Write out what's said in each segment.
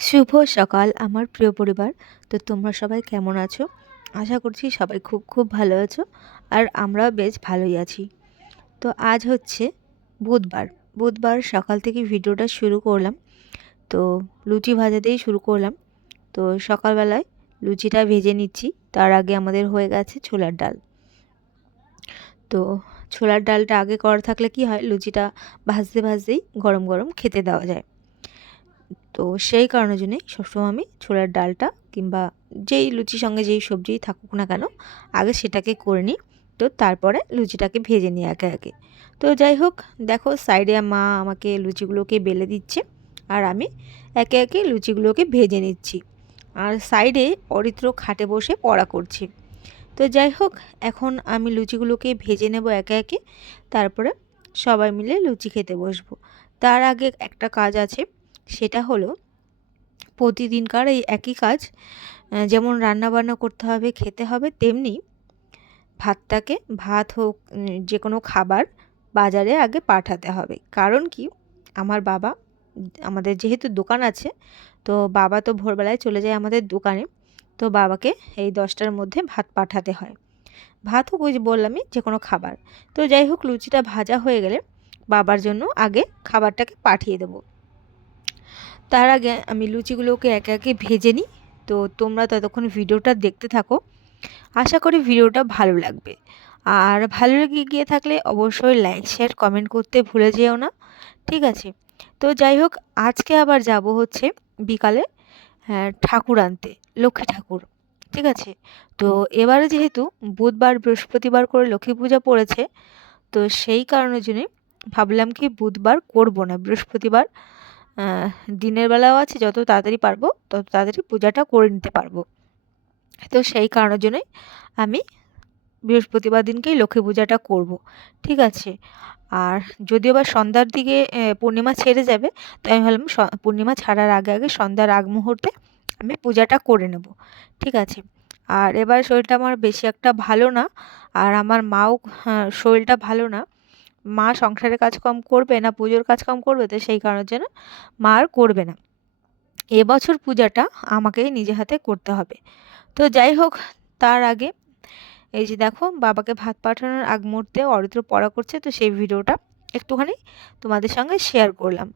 শুভ সকাল আমার প্রিয় পরিবার। তো তোমরা সবাই কেমন আছো? আশা করছি সবাই খুব খুব ভালো আছো আর আমরাও বেশ ভালোই আছি। তো আজ হচ্ছে বুধবার। বুধবার সকাল থেকে ভিডিওটা শুরু করলাম। তো লুচি ভাজা দিয়েই শুরু করলাম। তো সকালবেলায় লুচিটা ভেজে নিচ্ছি। তার আগে আমাদের হয়ে গেছে ছোলার ডাল। তো ছোলার ডালটা আগে করা থাকলে কি হয়? লুচিটা ভাজতে ভাজতেই গরম গরম খেতে দেওয়া যায়। তো সেই কারণের জন্যই সবসময় আমি ছোলার ডালটা কিংবা যেই লুচির সঙ্গে যেই সবজিই থাকুক না কেন, আগে সেটাকে করে নিই। তো তারপরে লুচিটাকে ভেজে নিই একে একে। তো যাই হোক, দেখো সাইডে মা আমাকে লুচিগুলোকে বেলে দিচ্ছে আর আমি একে একে লুচিগুলোকে ভেজে নিচ্ছি। আর সাইডে অরিত্র খাটে বসে পড়া করছি। তো যাই হোক, এখন আমি লুচিগুলোকে ভেজে নেব একে একে। তারপরে সবাই মিলে লুচি খেতে বসবো। তার আগে একটা কাজ আছে। সেটা হলো প্রতিদিনকার এই একই কাজ যেমন রান্না বান্না করতে হবে, খেতে হবে, তেমনি ভাতটাকে, ভাত হোক যে কোনো খাবার বাজারে আগে পাঠাতে হবে। কারণ কি? আমার বাবা, আমাদের যেহেতু দোকান আছে, তো বাবা তো ভোরবেলায় চলে যায় আমাদের দোকানে, তো বাবাকে এই দশটার মধ্যে ভাত পাঠাতে হয়। ভাত হোক, ওই বললামই, যে কোনো খাবার। তো যাই হোক, লুচিটা ভাজা হয়ে গেলে বাবার জন্য আগে খাবারটাকে পাঠিয়ে দেবো। তার আগে আমি লুচিগুলোকে একে একে ভেজে নিই। তো তোমরা ততক্ষণ ভিডিওটা দেখতে থাকো। আশা করি ভিডিওটা ভালো লাগবে। আর ভালো লেগে গিয়ে থাকলে অবশ্যই লাইক শেয়ার কমেন্ট করতে ভুলে যেও না। ঠিক আছে? তো যাই হোক আজকে আবার যাব হচ্ছে বিকালে হ্যাঁ, ঠাকুর আনতে লক্ষ্মী ঠাকুর। ঠিক আছে? তো এবারে যেহেতু বুধবার বৃহস্পতিবার করে লক্ষ্মী পূজা পড়েছে তো সেই কারণের জন্যে ভাবলাম কি বুধবার করব না বৃহস্পতিবার। দিনের বেলাও আছে যত তাড়াতাড়ি পারব তত তাড়াতাড়ি পূজাটা করে নিতে পারব। তো সেই কারণের জন্যই আমি বৃহস্পতিবার দিনকেই লক্ষ্মী পূজাটা করব ঠিক আছে? আর যদিও বা সন্ধ্যার দিকে পূর্ণিমা ছেড়ে যাবে তো আমি ভাবলাম পূর্ণিমা ছাড়ার আগে আগে সন্ধ্যার আগ মুহূর্তে আমি পূজাটা করে নেব ঠিক আছে? আর এবার শরীরটা আমার বেশি একটা ভালো না আর আমার মাও হ্যাঁ, শরীরটা ভালো না মা সংসারের কাজ কম করবে না পুজোর কাজ কম করবে, তো সেই কারণের জন্য মা আর করবে না। এবছর পূজাটা আমাকেই নিজে হাতে করতে হবে। তো যাই হোক, তার আগে এই যে দেখো, বাবাকে ভাত পাঠানোর আগ মুহূর্তে অরিত্র পড়া করছে, তো সেই ভিডিওটা একটুখানি তোমাদের সঙ্গে শেয়ার করলাম।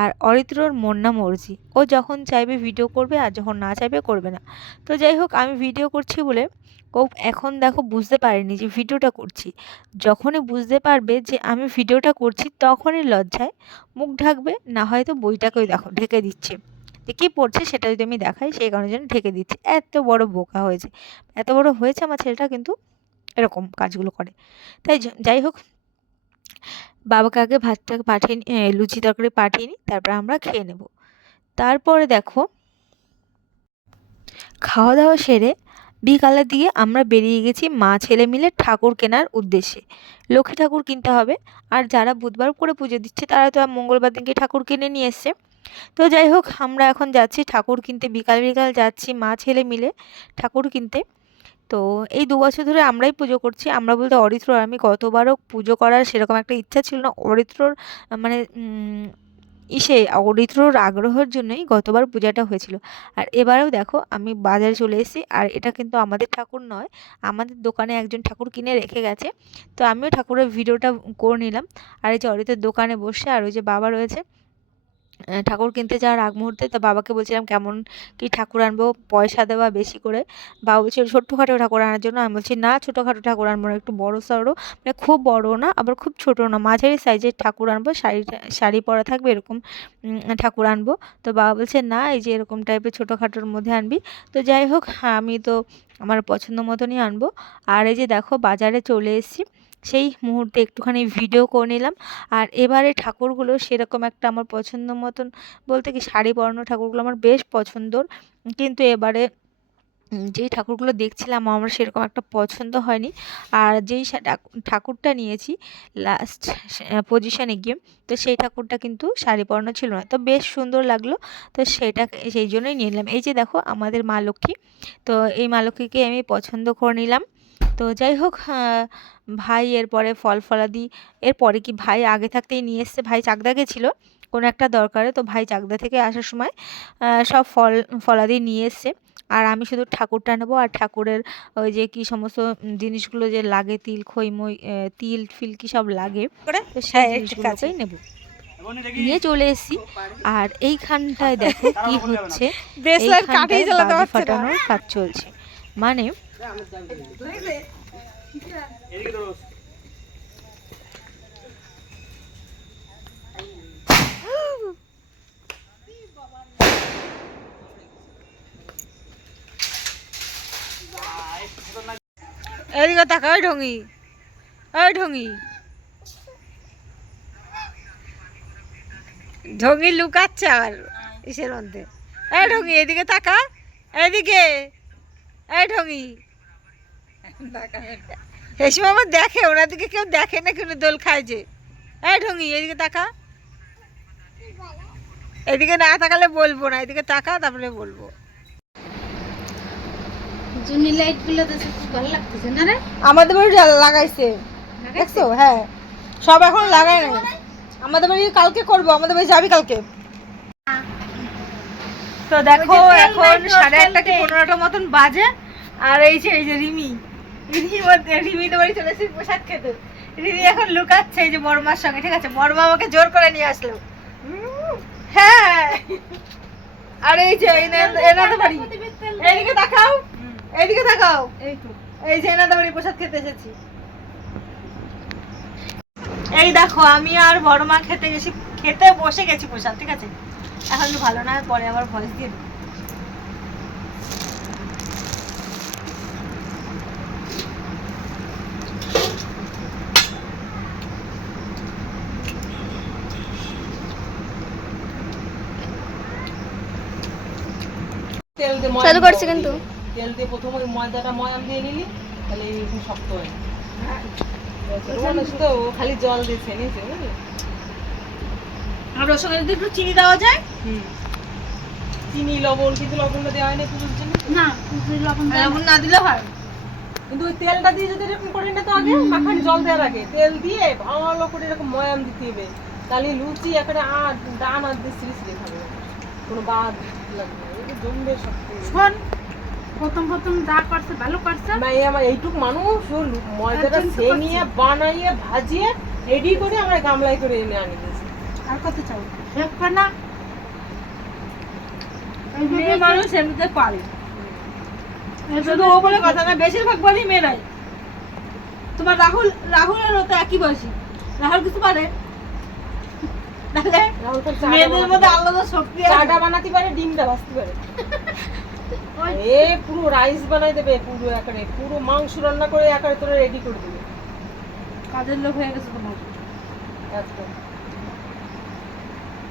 আর অরিত্রর মন না মর্জি। ও যখন চাইবে ভিডিও করবে আর যখন না চাইবে করবে না। তো যাই হোক, আমি ভিডিও করছি বলে ও এখন দেখো বুঝতে পারেনি যে ভিডিওটা করছি। যখনই বুঝতে পারবে যে আমি ভিডিওটা করছি, তখনই লজ্জায় মুখ ঢাকবে, না হয়তো বইটাকেও দেখো ঢেকে দিচ্ছে। যে কী পড়ছে সেটা যদি আমি দেখাই, সেই কারণের জন্য ঢেকে দিচ্ছি। এত বড় বোকা হয়েছে। এত বড় হয়েছে আমার ছেলেটা কিন্তু এরকম কাজগুলো করে। তাই যাই হোক বাবাকে আগে ভাতটাকে পাঠিয়ে লুচি তরকারি পাঠিয়ে নিই তারপর আমরা খেয়ে নেব। তারপরে দেখো খাওয়া দাওয়া সেরে বিকালের দিকে আমরা বেরিয়ে গেছি মা, ছেলে মিলে ঠাকুর কেনার উদ্দেশ্যে। লক্ষ্মী ঠাকুর কিনতে হবে, আর যারা বুধবার করে পুজো দিচ্ছে তারা তো মঙ্গলবার দিনকে ঠাকুর কিনে নিয়ে এসছে। তো যাই হোক, আমরা এখন যাচ্ছি ঠাকুর কিনতে, বিকাল বিকাল যাচ্ছি মা, ছেলে মিলে ঠাকুর কিনতে। তো এই দু বছর ধরে আমরাই পুজো করছি। আমরা বলতে অরিত্র আমি কতবারও পুজো করার সেরকম একটা ইচ্ছা ছিল না। অরিত্রর মানে ইসে, অরিত্রর আগ্রহের জন্যই গতবার পূজাটা হয়েছিল। আর এবারেও দেখো, আমি বাজারে চলে এসেছি। আর এটা কিন্তু আমাদের ঠাকুর নয়, আমাদের দোকানে একজন ঠাকুর কিনে রেখে গেছে। তো আমিও ঠাকুরের ভিডিওটা করে নিলাম। আর এই যে অরিত্রের দোকানে বসে, আর ওই যে বাবা রয়েছে ঠাকুর কিনতে যাওয়ার আগ মুহূর্তে তো বাবাকে বলছিলাম, কেমন কি ঠাকুর আনব? পয়সা দেওয়া বেশি করে। বাবা বলছিল, ছোট্টখাটো ঠাকুর আনার জন্য। আমি বলছি, না ছোটোখাটো ঠাকুর আনব না, একটু বড়ো সড়ো মানে খুব বড় না, আবার খুব ছোটো না, মাঝারি সাইজের ঠাকুর আনব, শাড়ি শাড়ি পরা থাকবে, এরকম ঠাকুর আনব। তো বাবা বলছে, না, এই যে এরকম টাইপের ছোটোখাটোর মধ্যে আনবি। তো যাই হোক, আমি তো আমার পছন্দ মতনই আনব। আর এই যে দেখো, বাজারে চলে এসেছি। সেই মুহূর্তে একটুখানি ভিডিও করে নিলাম। আর এবারে ঠাকুরগুলো সেরকম একটা আমার পছন্দ মতন বলতে কি শাড়ি পরানো ঠাকুরগুলো আমার বেশ পছন্দর। কিন্তু এবারে যেই ঠাকুরগুলো দেখছিলাম আমার সেরকম একটা পছন্দ হয়নি। আর যেই ঠাকুরটা নিয়েছি লাস্ট পজিশানে গিয়ে, তো সেই ঠাকুরটা কিন্তু শাড়ি পরানো ছিল না। তো বেশ সুন্দর লাগল, তো সেটা সেই জন্যই নিয়ে নিলাম। এই যে দেখো আমাদের মা লক্ষ্মী, তো এই মা লক্ষ্মীকে আমি পছন্দ করে নিলাম। তো যাই হোক ভাই এরপরে ফল ফলাদি এরপরে কি ভাই আগে থাকতেই নিয়ে এসছে ভাই চাকদা গেছিল কোনো একটা দরকারে তো ভাই চাকদা থেকে আসার সময় সব ফল ফলাদি নিয়ে এসছে আর আমি শুধু ঠাকুরটা নেব আর ঠাকুরের ওই যে কি সমস্ত জিনিসগুলো যে লাগে তিল খইমই আহ, তিল ফিল কি সব লাগে তো সেই হ্যাঁ, জিনিসগুলোকেই নেব। নিয়ে চলে এসেছি আর এইখানটায় দেখো কি হচ্ছে ফাটানোর কাজ চলছে। মানে এদিকে তাকা ওই ঢঙ্গি ওই ঢঙ্গি ঢঙ্গি লুকাচ্ছে আবার ইসের মধ্যে। এই ঢঙ্গি এদিকে তাকা, এদিকে, এই ঢঙ্গি হেসিম আমার দেখে ওনার দিকে কেউ দেখে না কেউ দোল খায় যে। এই ঢঙ্গি এদিকে তাকা এদিকে না তাকালে বলব না এদিকে তাকা তারপরে বলব। জুনি লাইটগুলো তো খুব ভালো লাগতেছে না রে? আমাদের বাড়ি লাগাইছে। দেখছ? হ্যাঁ। সব এখন লাগাই নাই। আমাদের বাড়ি কালকে করব আমাদের বাড়ি যাবি কালকে। তো দেখো এখন সাড়ে আটটা কি পনেরোটা মতন বাজে আর এই যে এই যে রিমি। রিমি মধ্যে রিমি তো বাড়ি চলে এসেছে প্রসাদ খেতে। রিমি এখন লুকাচ্ছে এই যে বর্মার সঙ্গে ঠিক আছে? বর্মা আমাকে জোর করে নিয়ে আসলো। হ্যাঁ। আর এই যে এনাদের বাড়ি। এইদিকে তাকাও। এইদিকে তাকাও। এই তো। এই যে এনাদের বাড়ি প্রসাদ খেতে এসেছি। এই দেখো আমি আর বড় মা খেতে গেছি খেতে বসে গেছি প্রসাদ ঠিক আছে? এখন ভালো না পরে আবার ভয়েস দিয়ে তেল দিয়ে ময়াম চালু করছে। কিন্তু। তেল দিয়ে প্রথমে ওই ময়দাটা ময়াম দিয়ে নিলি তাহলে এরকম শক্ত হয়। তো খালি জল দিয়েছে বুঝলি? আর যদি একটু চিনি দেওয়া যায়? হুম। চিনি লবণ কিন্তু লবণটা দেওয়া হয় না পুজোর জন্য না লবণ লবণ না দিলে হয়। কিন্তু ওই তেলটা দিয়ে যদি এরকম করে না তো আগে মাখানি জল দেওয়ার আগে। তেল দিয়ে ভালো করে এরকম ময়াম দিতে হবে। তাহলে লুচি একেবারে আর ডান আর দিয়ে সিঁড়ি সিঁড়ি খাবে। কোনো বাদ লাগবে শোন প্রথম প্রথম যা করছে ভালো করছে। না আমার এইটুক মানুষ ও ময়দাটা একজন সে নিয়ে বানাইয়ে ভাজিয়ে রেডি করে আমার গামলায় করে এনে আনি দিয়েছে। আর কত চাও? না মেয়ে মানুষ এমনিতে পারে। শুধু ও বলে কথা না বেশিরভাগ বলি মেয়েরাই। তোমার রাহুল রাহুলেরও তো একই বয়সী। রাহুল কিছু পারে? তাহলে রাহুল তো চাটা মেয়েদের মধ্যে আলাদা শক্তি চাটা বানাতে পারে ডিমটা ভাজতে পারে। এ পুরো রাইস বানাই দেবে পুরো একারে পুরো মাংস রান্না করে একারে তোরা রেডি করে দেবে। কাজের লোক হয়ে গেছে তোমার। একদম।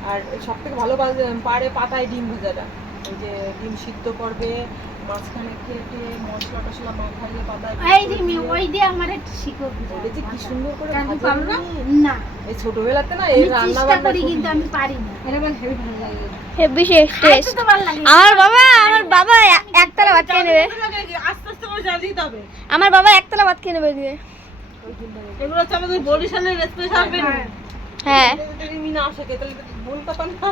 আর সব থেকে ভালো পারে পাতায় ডিম ভাজাটা। ওই যে ডিম সিদ্ধ করবে মাঝখানে কেটে মশলা টসলা মাখাইয়ে পাতায় ওই দিয়ে আমার একটু শিখো কি সুন্দর করে না? এই ছোটবেলাতে না এই রান্না বান্না করি কিন্তু আমি পারি না। এটা হেভি ভালো লাগে। হেভি আমার বাবা আমার বাবা একতলা ভাত খেয়ে নেবে। আস্তে আস্তে করে জানিয়ে দিতে হবে। আমার বাবা একতলা ভাত খেয়ে নেবে দিয়ে এগুলো হচ্ছে আমাদের বরিশালের স্পেশাল মেনু হ্যাঁ মিনা আসে কে তাহলে তো বলতে পার না।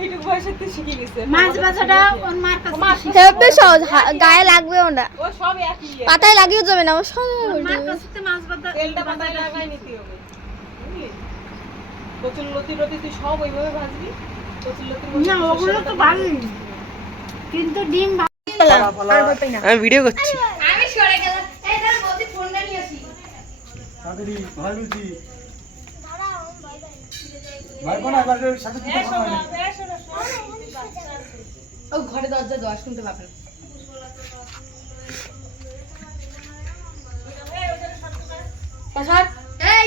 এইটুকু বয়সে তো শিখে গেছে। মাছ ভাজাটা ওর মার কাছে মাছ সহজ গায়ে লাগবেও না ও সব একই। পাতায় লাগিয়েও যাবে না আমার সঙ্গে মার কাছে মাছ ভাজা তেলটা পাতায় লাগাই নিতে হবে। বুঝলি কচুর লতি টতি তুই সব ওইভাবে ভাজবি? কচুর লতির না ওগুলো তো দিবি। কিন্তু ডিম আমি ভিডিও করছি। দিকে আয়। হাই বাহ বাহ এই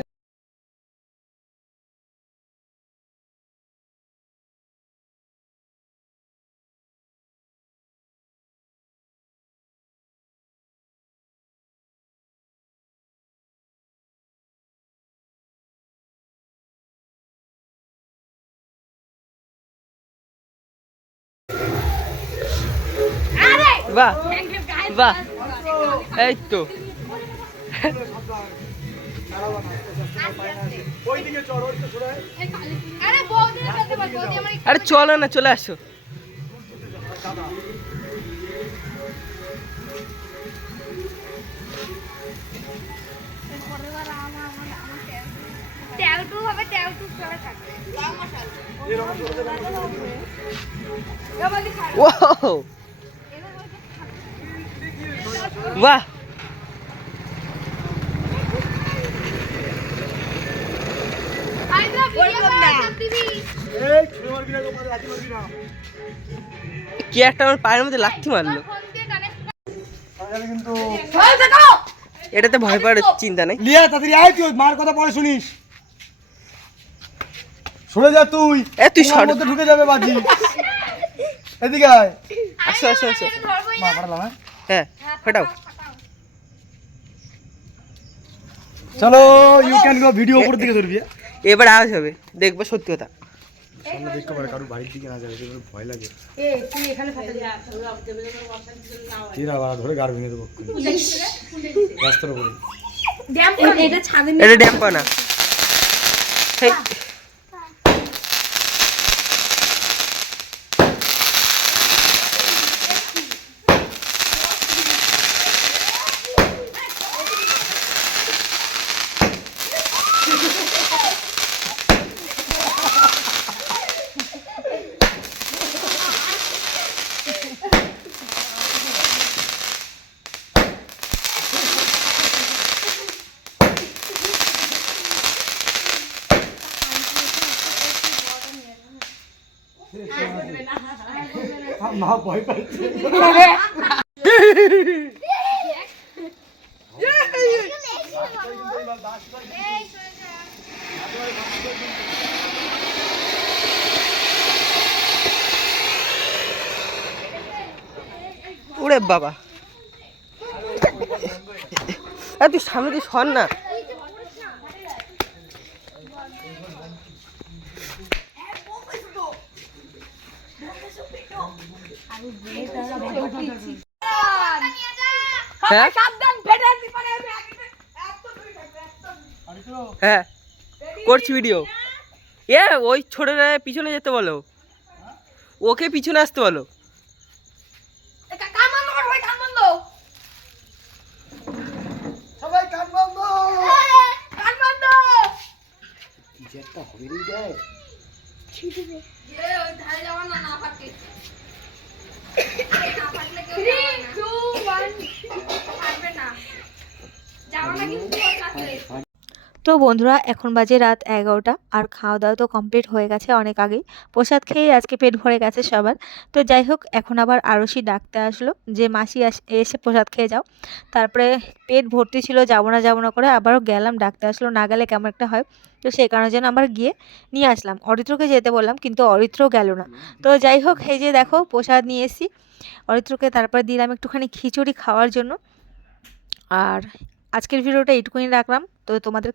Wow! বাহ। এই ছুঁড়ে মারবি না তোমাদের রাজি মারবি না কি একটা আমার পায়ের মধ্যে লাথি মারলো। এটাতে ভয় পাওয়ার চিন্তা নেই। লিয়া তাড়াতাড়ি আয় তুই মার কথা পরে শুনিস। সরে যা তুই। এ তুই সর। মধ্যে ঢুকে যাবে বাজি। এদিকে আয়। আসো আসো আসো। মা হ্যাঁ? হ্যাঁ ফাটাও। চলো ইউ ক্যান গো ভিডিও উপর দিকে ধরবি হ্যাঁ? এবার আওয়াজ হবে দেখব সত্যি কথা। সামনে দেখতে পারে কারোর বাড়ির দিকে না যাবে ভয় লাগে। এরা আবার ধরে গাড় ভেঙে দেবো। রাস্তার উপরে। এটা ড্যাম্প না। মা ভয় পাচ্ছে ওরে বাবা। তুই সামনে তুই সর না। হ্যাঁ? হ্যাঁ। করছি ভিডিও এ ওই ছোটরা পিছনে যেতে বলো। ওকে পিছনে আসতে বলো। সবাই কান বন্ধ তো বন্ধুরা, এখন বাজে রাত এগারোটা আর খাওয়া দাওয়া তো কমপ্লিট হয়ে গেছে অনেক আগেই। প্রসাদ খেয়ে আজকে পেট ভরে গেছে সবার। তো যাই হোক, এখন আবার আরশি ডাকতে আসলো যে, মাসি এসে প্রসাদ খেয়ে যাও। তারপরে পেট ভর্তি ছিল, যাব না যাব না করে আবারও গেলাম, ডাকতে আসলো। না গেলে কেমন একটা হয়? তো সেই কারণে যেন আবার গিয়ে নিয়ে আসলাম। অরিত্রকে যেতে বললাম, কিন্তু অরিত্র গেল না। তো যাই হোক, এই যে দেখো, প্রসাদ নিয়ে এসেছি। অরিত্রকে তারপরে দিলাম একটুখানি খিচুড়ি খাওয়ার জন্য। আর আজকের ভিডিওটা এইটুকুনি রাখলাম। তো তোমাদের